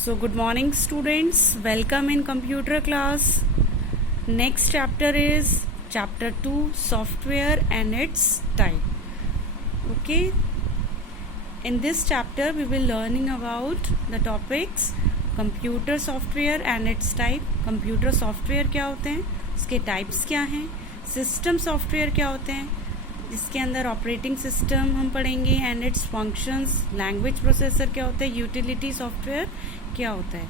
So good morning students, welcome in computer class. Next chapter is chapter 2, software and its type. Okay, in this chapter we will learning about the topics computer software and its type. Computer software क्या होते हैं, उसके types क्या हैं, system software क्या होते हैं, जिसके अंदर ऑपरेटिंग सिस्टम हम पढ़ेंगे and it's functions, language processor क्या होता है, यूटिलिटी सॉफ्टवेयर क्या होता है.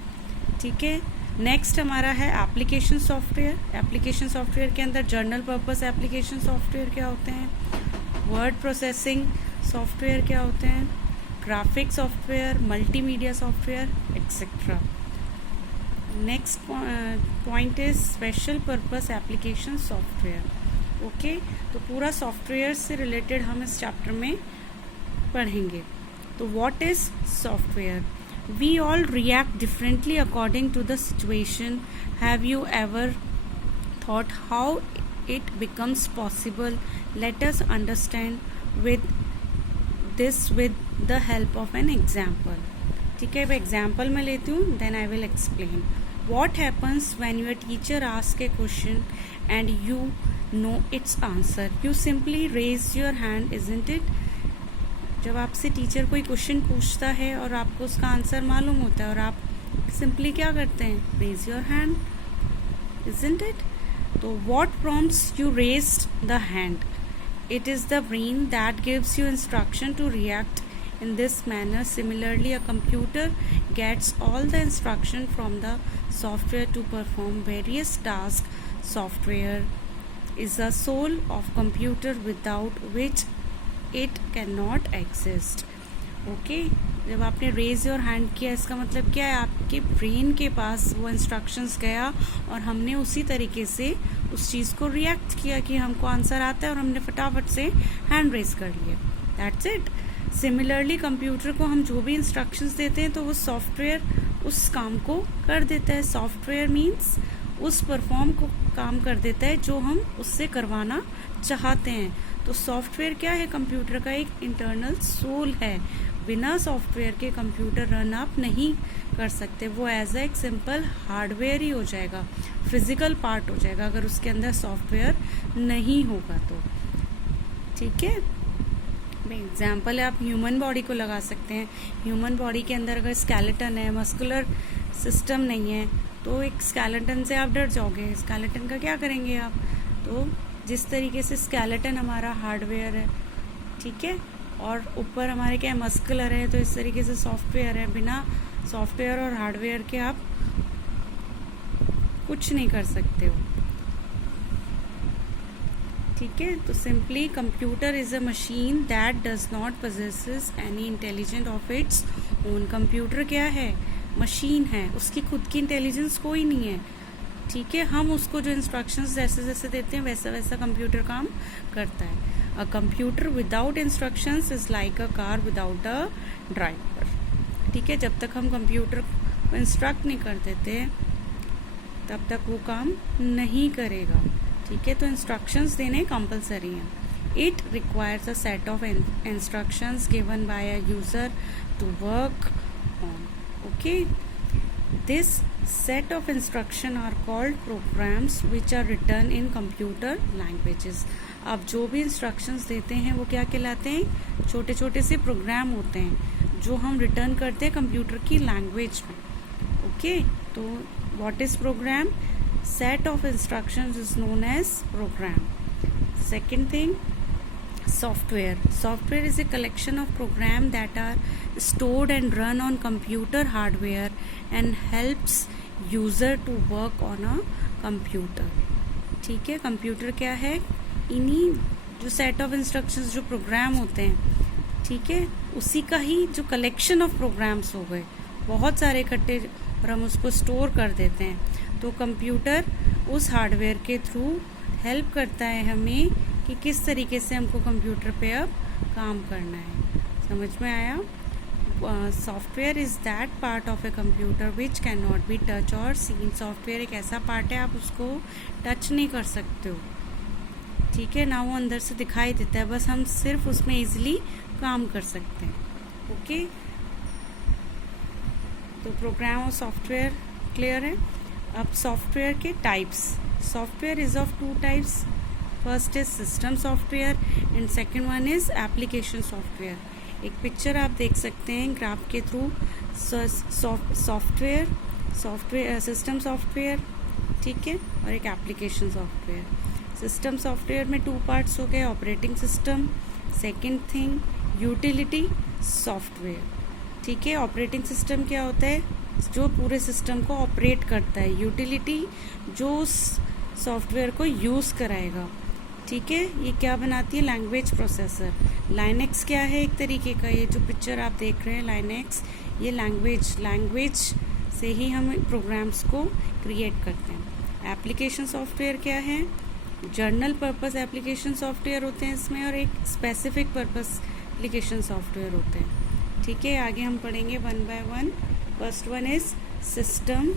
ठीक है. नेक्स्ट हमारा है एप्लीकेशन सॉफ्टवेयर. एप्लीकेशन सॉफ्टवेयर के अंदर जर्नल पर्पस एप्लीकेशन सॉफ्टवेयर क्या होते हैं, वर्ड प्रोसेसिंग सॉफ्टवेयर क्या होते हैं, graphic software, multimedia software etcetera. Next point is special purpose application software. Okay, तो पूरा सॉफ्टवेयर से रिलेटेड हम इस चैप्टर में पढ़ेंगे. तो what is software? We all react differently according to the situation. Have you ever thought how it becomes possible? Let us understand with the help of an example. ठीक है, अब example मैं लेती हूँ, then I will explain. What happens when your teacher asks a question and you know its answer? You simply raise your hand, isn't it? जब आपसे teacher कोई question पूछता है और आपको उसका आंसर मालूम होता है और आप सिंपली क्या करते हैं, raise your hand, isn't it? तो what prompts you raised the hand? It is the brain that gives you instruction to react in this manner. Similarly, a computer gets all the instruction from the software to perform various tasks. Software is the soul of computer without which it cannot exist. Okay, जब आपने raise your hand किया, इसका मतलब क्या है, आपके brain के पास वो इंस्ट्रक्शंस गया और हमने उसी तरीके से उस चीज़ को रिएक्ट किया कि हमको आंसर आता है और हमने फटाफट से हैंड रेज कर लिया. That's it. सिमिलरली कंप्यूटर को हम जो भी इंस्ट्रक्शंस देते हैं तो वो सॉफ्टवेयर उस काम को कर देता है. सॉफ्टवेयर मीन्स उस परफॉर्म को काम कर देता है जो हम उससे करवाना चाहते हैं. तो सॉफ्टवेयर क्या है, कंप्यूटर का एक इंटरनल सोल है. बिना सॉफ्टवेयर के कंप्यूटर रन आप नहीं कर सकते. वो एज एक सिंपल हार्डवेयर ही हो जाएगा, फिजिकल पार्ट हो जाएगा अगर उसके अंदर सॉफ्टवेयर नहीं होगा तो. ठीक है, एग्जाम्पल है, आप ह्यूमन बॉडी को लगा सकते हैं. ह्यूमन बॉडी के अंदर अगर स्केलेटन है, मस्कुलर सिस्टम नहीं है, तो एक स्केलेटन से आप डर जाओगे. स्केलेटन का क्या करेंगे आप? तो जिस तरीके से स्केलेटन हमारा हार्डवेयर है, ठीक है, और ऊपर हमारे क्या है, मस्कुलर है, तो इस तरीके से सॉफ्टवेयर है. बिना सॉफ्टवेयर और हार्डवेयर के आप कुछ नहीं कर सकते हो. ठीक है, तो simply computer is a machine that does not possesses any intelligent of its own. Computer क्या है, मशीन है, उसकी खुद की इंटेलिजेंस कोई नहीं है. ठीक है, हम उसको जो इंस्ट्रक्शंस जैसे जैसे देते हैं वैसा वैसा कंप्यूटर काम करता है. A computer without instructions is like a car without a driver. ठीक है, जब तक हम कंप्यूटर को इंस्ट्रक्ट नहीं कर देते तब तक वो काम नहीं करेगा. ठीक है, तो इंस्ट्रक्शंस देने कंपलसरी हैं. It requires a set of instructions given by a user to work on. Okay, this set of instruction are called programs which are written in computer languages. आप जो भी इंस्ट्रक्शंस देते हैं वो क्या कहलाते हैं, छोटे छोटे से प्रोग्राम होते हैं जो हम रिटर्न करते हैं कंप्यूटर की लैंग्वेज में. ओके, तो what is program? Set of instructions is known as program. Second thing, software. Software is a collection of programs that are stored and run on computer hardware and helps user to work on a computer. ठीक है, computer क्या है, इन्हीं जो set of instructions जो programme होते हैं, ठीक है, उसी का ही जो कलेक्शन ऑफ प्रोग्राम्स हो गए, बहुत सारे इकट्ठे, और हम उसको स्टोर कर देते हैं. तो कंप्यूटर उस हार्डवेयर के थ्रू हेल्प करता है हमें कि किस तरीके से हमको कंप्यूटर पे अब काम करना है. समझ में आया? Software is that part of a computer which can not be touch और सीन. सॉफ्टवेयर एक ऐसा पार्ट है आप उसको टच नहीं कर सकते हो. ठीक है ना, वो अंदर से दिखाई देता है, बस हम सिर्फ उसमें ईजिली काम कर सकते हैं. ओके, तो प्रोग्राम और सॉफ्टवेयर क्लियर है। अब सॉफ्टवेयर के types, software is of two types, first is system software and second one is application software. एक पिक्चर आप देख सकते हैं ग्राफ के थ्रू, सॉफ्टवेयर सिस्टम सॉफ्टवेयर, ठीक है, और एक एप्लीकेशन सॉफ्टवेयर। सिस्टम सॉफ्टवेयर में टू पार्ट्स हो गए, operating system, second thing utility software, ठीक है। ऑपरेटिंग सिस्टम क्या होता है, जो पूरे सिस्टम को ऑपरेट करता है, यूटिलिटी जो सॉफ्टवेयर को यूज़ कराएगा, ठीक है। ये क्या बनाती है, लैंग्वेज प्रोसेसर। लाइनेक्स क्या है, एक तरीके का, ये जो पिक्चर आप देख रहे हैं लाइनेक्स, ये लैंग्वेज से ही हम प्रोग्राम्स को क्रिएट करते हैं। एप्लीकेशन सॉफ्टवेयर क्या है, जर्नल पर्पस एप्लीकेशन सॉफ्टवेयर होते हैं इसमें, और एक स्पेसिफिक पर्पस एप्लीकेशन सॉफ्टवेयर होते हैं, ठीक है। आगे हम पढ़ेंगे one by one. First one is system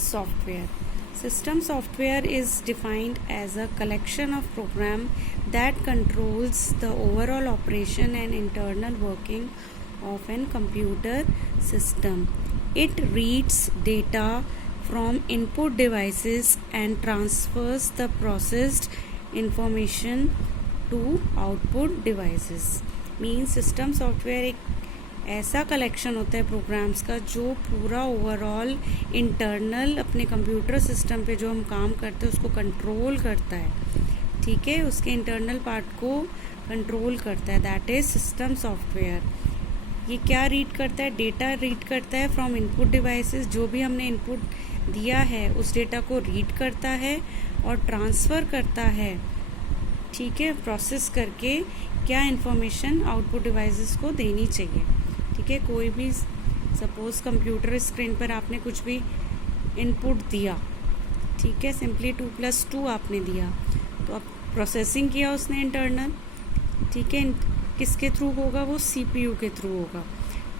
software. System software is defined as a collection of programs that controls the overall operation and internal working of a computer system. It reads data from input devices and transfers the processed information to output devices. Means system software एक ऐसा collection होता है programmes का जो पूरा overall internal अपने computer system पे जो हम काम करते हैं उसको कंट्रोल करता है, ठीक है, उसके इंटरनल पार्ट को कंट्रोल करता है, दैट इज सिस्टम सॉफ्टवेयर। ये क्या रीड करता है, डेटा रीड करता है फ्रॉम इनपुट डिवाइसेस, जो भी हमने इनपुट दिया है उस डेटा को रीड करता है और ट्रांसफ़र करता है, ठीक है, प्रोसेस करके क्या इन्फॉर्मेशन आउटपुट डिवाइसेस को देनी चाहिए, ठीक है। कोई भी सपोज कंप्यूटर स्क्रीन पर आपने कुछ भी इनपुट दिया, ठीक है, सिंपली 2+2 आपने दिया, तो अब प्रोसेसिंग किया उसने इंटरनल, ठीक है, किसके थ्रू होगा, वो CPU के थ्रू होगा,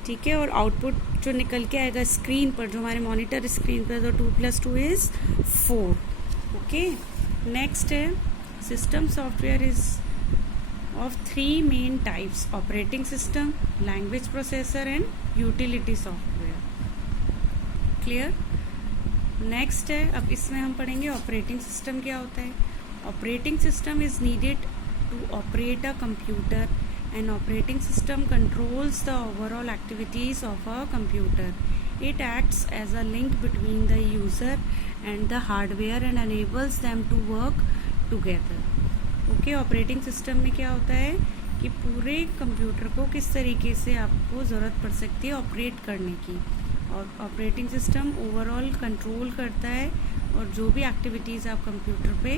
ठीक है, और आउटपुट जो निकल के आएगा स्क्रीन पर, जो हमारे मॉनिटर स्क्रीन पर, तो 2+2 इज़ 4, ओके। नेक्स्ट है system software is of three main types: operating system, language processor and utility software. Clear? Next है, अब इसमें हम पढ़ेंगे ऑपरेटिंग सिस्टम क्या होता है। Operating system is needed to operate a computer and operating system controls the overall activities of a computer. It acts as a link between the user and the hardware and enables them to work together. Okay, operating system में क्या होता है कि पूरे computer को किस तरीके से आपको ज़रूरत पड़ सकती है ऑपरेट करने की, और ऑपरेटिंग सिस्टम ओवरऑल कंट्रोल करता है और जो भी एक्टिविटीज़ आप कंप्यूटर पे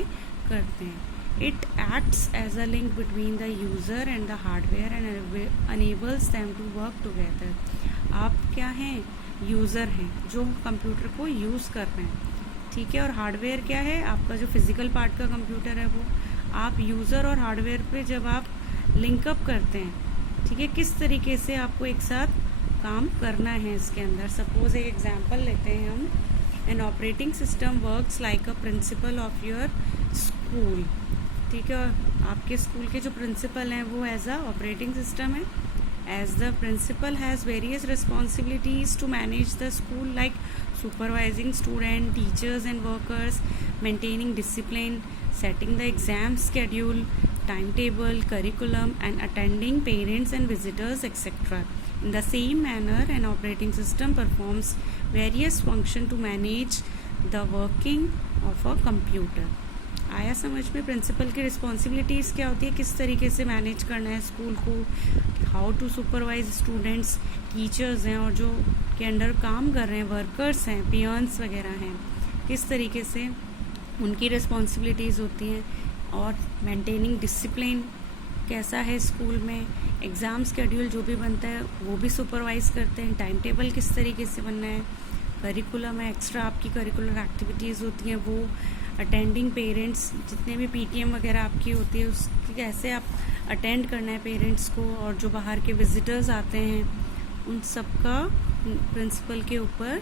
करते हैं. It acts as a link between the user and the hardware and enables them to work together. आप क्या हैं, यूज़र हैं जो कंप्यूटर को यूज़ कर रहे हैं, ठीक है, और हार्डवेयर क्या है, आपका जो फिजिकल पार्ट का कंप्यूटर है वो. आप यूज़र और हार्डवेयर पे जब आप लिंकअप करते हैं, ठीक है, किस तरीके से आपको एक साथ काम करना है इसके अंदर. सपोज एक एग्जांपल लेते हैं हम. An operating system works like a principal of your school, ठीक है, आपके स्कूल के जो प्रिंसिपल हैं वो एज अ ऑपरेटिंग सिस्टम है. As the principal has various responsibilities to manage the school like supervising student, teachers and workers, maintaining discipline, setting the exam schedule, timetable, curriculum and attending parents and visitors, etc. In the same manner, an operating system performs various functions to manage the working of a computer. आया समझ में. Principal की responsibilities क्या होती है, किस तरीके से मैनेज करना है स्कूल को, how to supervise students, teachers हैं और जो के अंडर काम कर रहे हैं वर्कर्स हैं, पियर्स वगैरह हैं, किस तरीके से उनकी रिस्पॉन्सिबिलिटीज़ होती हैं. और मेंटेनिंग डिसिप्लिन कैसा है स्कूल में, एग्ज़ाम स्केड्यूल जो भी बनता है वो भी सुपरवाइज़ करते हैं, टाइम टेबल किस तरीके से बनना है, करिकुलम है, एक्स्ट्रा आपकी करिकुलर एक्टिविटीज़ होती हैं वो, अटेंडिंग पेरेंट्स, जितने भी PTM वगैरह आपकी होती है उसकी कैसे आप अटेंड करना है पेरेंट्स को, और जो बाहर के विजिटर्स आते हैं उन सब का प्रिंसिपल के ऊपर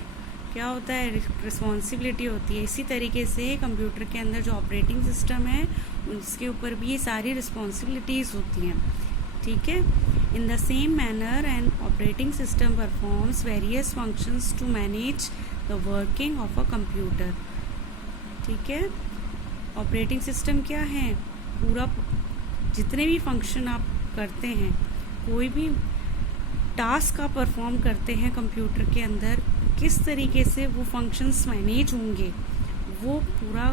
क्या होता है, रिस्पॉन्सिबिलिटी होती है. इसी तरीके से कंप्यूटर के अंदर जो ऑपरेटिंग सिस्टम है उसके ऊपर भी ये सारी रिस्पॉन्सिबिलिटीज़ होती हैं, ठीक है. In the same manner, an operating system performs various functions to manage the working of a computer. ठीक है, ऑपरेटिंग सिस्टम क्या है, पूरा जितने भी फंक्शन आप करते हैं, कोई भी टास्क आप परफॉर्म करते हैं कंप्यूटर के अंदर, किस तरीके से वो फंक्शंस मैनेज होंगे, वो पूरा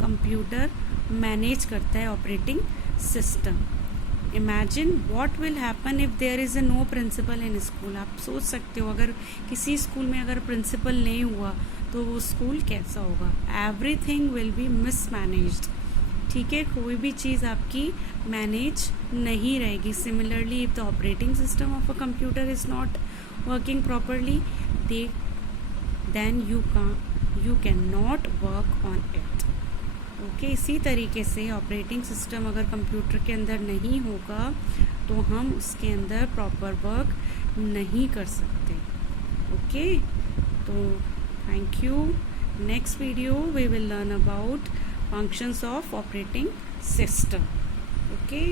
कंप्यूटर मैनेज करता है operating system. Imagine what will happen if there is a no principal in school. आप सोच सकते हो अगर किसी स्कूल में अगर प्रिंसिपल नहीं हुआ तो वो स्कूल कैसा होगा. Everything will be mismanaged. ठीक है, कोई भी चीज़ आपकी मैनेज नहीं रहेगी. Similarly if the operating system of a computer is not working properly, then you can not work on it. Okay, इसी तरीके से ऑपरेटिंग सिस्टम अगर कंप्यूटर के अंदर नहीं होगा तो हम उसके अंदर प्रॉपर वर्क नहीं कर सकते. ओके, तो thank you. Next video we will learn about functions of operating system. Okay.